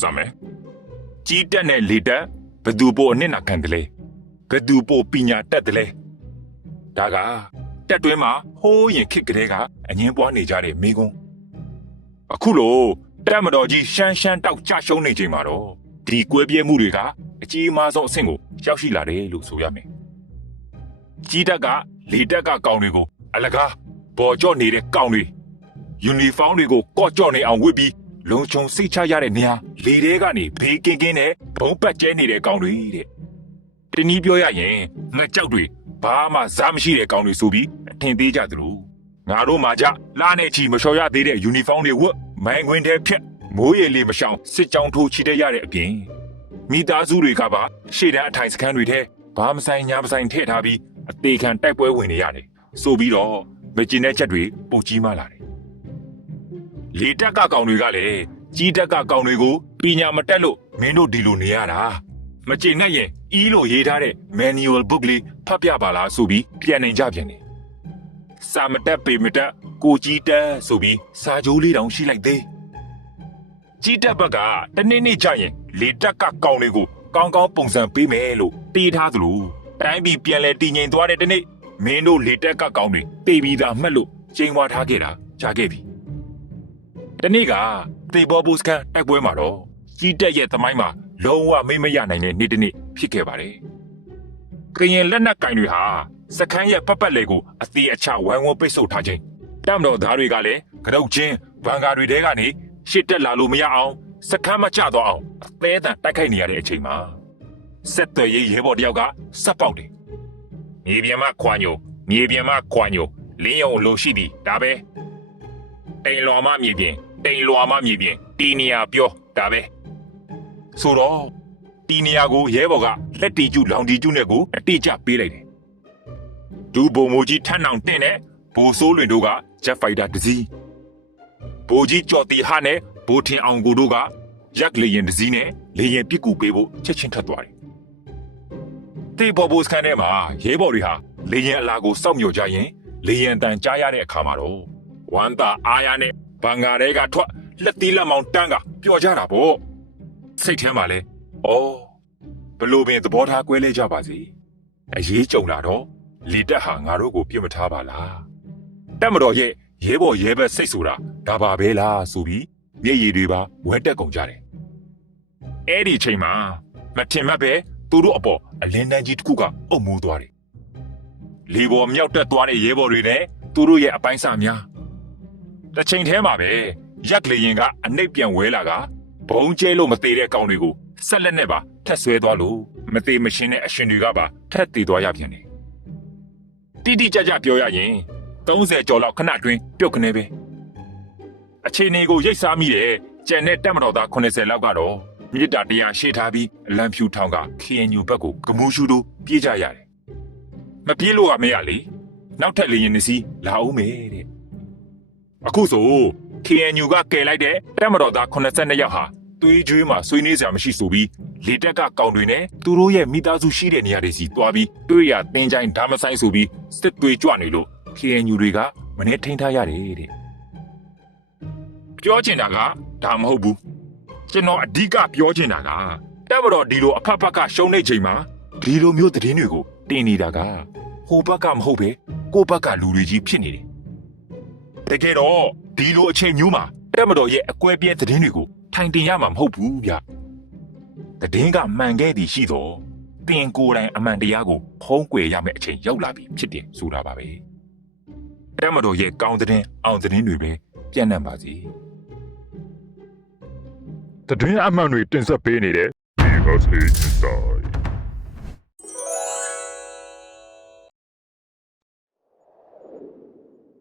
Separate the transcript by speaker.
Speaker 1: စမယ်ကြီးတက်နဲ့လေတက်ဘသူပိုအနှစ်နာခံတယ်လေဘသူပိုပညာတတ်တယ်လေဒါကတက်တွင်းမှာဟိုးရင်ခစ်ကလေးကအငင်းပွားနေကြတဲ့မိကုန်းအခုလို့တက်မတော်ကြီးရှမ်းရှမ်းတောက်ကြရှုံးနေချိန်မှာတော့ဒီကွဲပြဲမှုတွေကအကြီးအမားဆုံးအဆင့်ကိုရောက်ရှိလာတယ်လို့ဆိုရမယ်ကြီးတက်ကလေတက်ကကောင်တွေကို အလကားပေါ်ကျော့နေတဲ့ကောင်တွေယူနီဖောင်းတွေကိုကော့ကြော့နေအောင်ဝတ်ပြီး လုံခြုံစိတ်ချရတဲ့နေရာလေထဲကနေဘေးကင်းကင်းနဲ့ဘုံပတ်ကျဲနေတဲ့ကောင်တွေတဲ့တနည်းပြောရရင်ငှက်ကြောက်တွေဘာမှဇာမရှိတဲ့ကောင်တွေဆိုပြီးအထင်သေးကြသလိုငါတို့မှကြလာနဲ့ချီမလျှော်ရသေးတဲ့ယူနီဖောင်းတွေဝတ်မိုင်းခွင်းထဲဖြတ်မိုးရေလေမရှောင်စစ်ကြောင်းထိုးချီတဲ့ရတဲ့အပြင်မိသားစုတွေကပါရှေ့တန်းအထိုင်စခန်းတွေထဲဘာမဆိုင်ညာမဆိုင်ထည့်ထားပြီးအသေးခံတိုက်ပွဲဝင်နေရတယ်ဆိုပြီးတော့မကျင်တဲ့ချက်တွေပုံကြီးမှလာတယ် လေတက်ကကောင်တွေကလည်းကြီးတက်ကကောင်တွေကိုပညာမတက်လို့မင်းတို့ဒီလိုနေရတာမကျေနပ်ရင်အီးလို့ရေးထားတဲ့ manual book လေးဖတ်ပြပါလားဆိုပြီးပြန်နေကြပြန်တယ်စာမတက်ပေမတက်ကိုကြီးတက်ဆိုပြီးစာကြိုးလေးတောင်ရှိလိုက်သေးကြီးတက်ဘက်ကတနေ့နေ့ကြရင်လေတက်ကကောင်တွေကိုကောင်းကောင်းပုံစံပေးမယ်လို့တီးထားသလိုတိုင်းပြည်ပြန်လဲတည်ငြိမ်သွားတဲ့တနေ့မင်းတို့လေတက်ကကောင်တွေတေးပြီးသားမှတ်လို့ချိန်ဝါထားခဲ့တာကြားခဲ့ပြီ တနေ့ကသေဘောဘူစကန်တိုက်ပွဲမှာတော့ကြီးတက်ရဲ့သမိုင်းမှာလုံးဝမိမ့်မရနိုင်တဲ့နေ့တစ်နေ့ဖြစ်ခဲ့ပါတယ်။ကရင်လက်နက်ကင်တွေဟာစခန်းရဲ့ပတ်ပတ်လေကိုအသေးအချဝိုင်းဝန်းပိတ်ဆို့ထားခြင်းတမ်တော်သားတွေကလည်းကရုတ်ချင်းဘန်ကာတွေတဲကနေရှစ်တက်လာလို့မရအောင်စခန်းမကျတော့အောင်အသေးအံတိုက်ခိုက်နေရတဲ့အချိန်မှာဆက်သွယ်ရေးရဲဘော်တယောက်ကစက်ပေါက်တယ်။မြေပြင်မှာခွာညိုမြေပြင်မှာခွာညိုလင်းယုံလိုရှိသည်ဒါပဲတိန်လွာမမြေပြင် တိန်လွာမမြေပြင်တီနီယာပြောဒါပဲဆိုတော့တီနီယာကိုရဲဘော်ကလက်တီကျူလောင်တီကျူနဲ့ကိုအတိအကျပေးလိုက်တယ်ဒူဘုံမူကြီးထန်းအောင်တင့်နဲ့ဘိုဆိုးလွင်တို့ကဂျက်ဖိုက်တာတစ်စီးဘိုကြီးကြော်တီဟာနဲ့ဘိုထင်အောင်ကိုတို့ကရက်လေရင်တစ်စီးနဲ့လေရင်ပစ်ကူပေးဖို့ချက်ချင်းထပ်သွားတယ်တေဘော်ဘိုစကန်ထဲမှာရဲဘော်တွေဟာလေရင်အလာကိုစောင့်မျှော်ကြရင်လေရင်တန်ကြားရတဲ့အခါမှာတော့ဝမ်တာအားရနဲ့ ဘန်ဂါတွေကထွက်လက်သီးလက်မောင်တန်းကပျော်ကြတာပေါ့စိတ်ထဲမှာလဲဩဘလို့ပင်သဘောထားကွဲလဲကြပါစေအရေးကြုံလာတော့လီတက်ဟာငါတို့ကိုပြစ်မထားပါလားတက်မတော်ရဲ့ရဲဘော်ရဲဘက်စိတ်ဆိုတာဒါပါပဲလားဆိုပြီးမျက်ရည်တွေပါဝဲတက်ကုန်ကြတယ်အဲ့ဒီအချိန်မှာမထင်မှတ်ပဲသူတို့အပေါ်အလင်းတန်းကြီးတစ်ခုကအုပ်မိုးသွားတယ်လေပေါ်မြောက်တက်သွားတဲ့ရဲဘော်တွေနဲ့သူတို့ရဲ့အပိုင်းစာများ တစ်ချိန်တည်းမှာပဲရက်လေရင်ကအနှိပ်ပြန်ဝဲလာကဘုံကျဲလို့မသေးတဲ့ကောင်တွေကိုဆက်လက်နဲ့ပါထက်ဆွဲသွားလို့မသေးမရှင်းတဲ့အရှင်တွေကပါထက်သေးသွားရပြန်တယ်တိတိကျကျပြောရရင်30ကျော်လောက်ခဏတွင်းပြုတ်ခနေပဲအခြေအနေကိုရိတ်စားမိတဲ့ကျန်တဲ့တက်မတော်သား80လောက်ကတော့မြစ်တာတရားရှေ့ထားပြီးအလံဖြူထောင်က KNU ဘက်ကိုကမူးရှူတို့ပြေးကြရတယ်မပြေးလို့ကမရလေနောက်ထပ်လေရင်တစ်စီးလာအောင်မယ်တဲ့ အခုဆို KNU ကကယ်လိုက်တဲ့တက်မတော်သား82ယောက်ဟာသွေးကြွေးမှာဆွေးနွေးစရာမရှိဆိုပြီးလေတက်ကကောင်တွေနဲ့သူတို့ရဲ့မိသားစုရှိတဲ့နေရာတွေစီတွားပြီးတွေ့ရတင်းချိုင်းဓာမဆိုင်ဆိုပြီးစစ်သွေးကြွနေလို့ KNU တွေကမနေ့ထိန်းထားရတယ်တဲ့ပြောချင်တာကဒါမဟုတ်ဘူးကျွန်တော်အဓိကပြောချင်တာကတက်မတော်ဒီလိုအဖက်ဖက်ကရှုံးနေချိန်မှာဒီလိုမျိုးသတင်းတွေကိုတင်နေတာကဟိုဘက်ကမဟုတ်ပဲကိုယ့်ဘက်ကလူတွေကြီးဖြစ်နေတယ် တကယ်တော့ဒီလိုအချိန်မျိုးမှာတက်မတော်ရဲ့အကွဲပြဲသတင်းတွေကိုထိုင်တင်ရမှာမဟုတ်ဘူးဗျသတင်းကမှန်ခဲ့သည်ရှိတော့တင်ကိုယ်တိုင်အမှန်တရားကိုဖုံးကွယ်ရမယ့်အချိန်ရောက်လာပြီဖြစ်တယ်ဆိုတာပါပဲတက်မတော်ရဲ့ကောင်းသတင်းအောင်သတင်းတွေပဲပြန့်နှံ့ပါစေ
Speaker 2: တည်င်းအမှန်တွေတင်ဆက်ပေးနေတဲ့ Vegas Inside